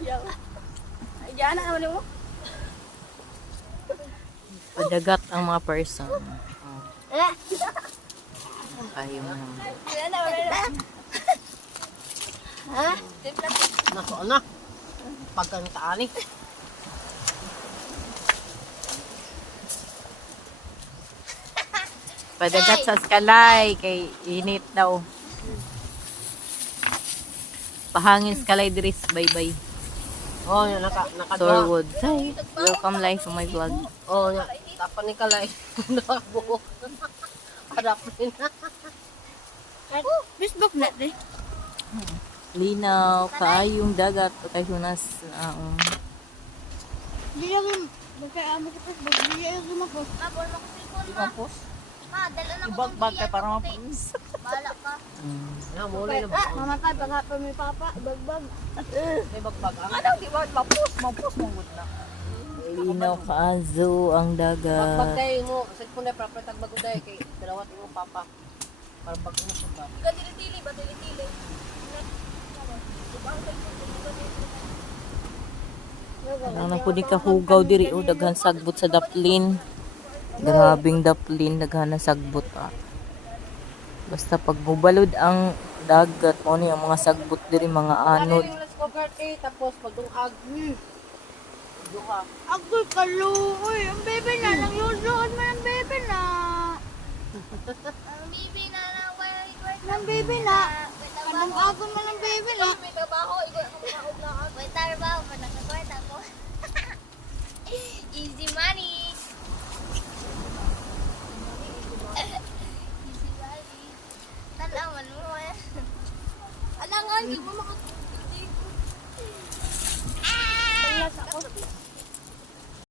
Diyan na naman mo. Padagat ang mga person. Ayaw mo. Ha? Naso na. Pagkantaan eh. Padagat sa skalay kay init daw. Pahangin skalay diris. Bye-bye. Oh, yan nakadwa. Sorwood. Hi. Welcome live to my vlog. Oh, yan. Tapan ni Kalay. Nakabuhok. Harap rin na. Facebook na di. Linaw kaayong dagat kay hunas. Di lang magkaamo ko Facebook. Di lang mo ko. Abol mo ko cellphone ma. Ma, dala na ko. Ibag-bag kay para mapus. Bala ka. Yan, muli na. Mamatay pag hapon may papa. Ibag-bag. May bagbag. Ano di ba mapus mong na. Linaw kaazo ang Bagbag dagat. kayo mo. Cellphone na proper tagbag uday kay dalawat mo papa. Para bag mo sa Iga dili-dili ba dili-dili. Ang po di kahugaw diri o daghan sagbot sa daplin. Grabing daplin daghan na sagbot. Basta pag mubalod ang dagat mo ni ang mga sagbot diri mga anod. Ano yung let's go guard eh. Tapos pagdungag. Duha. Agol kaluoy. Ang bebe na lang yusuon mo ng bebe na. Ang bebe na lang. Ang bebe na. Anong agon mo ng bebe na. May trabaho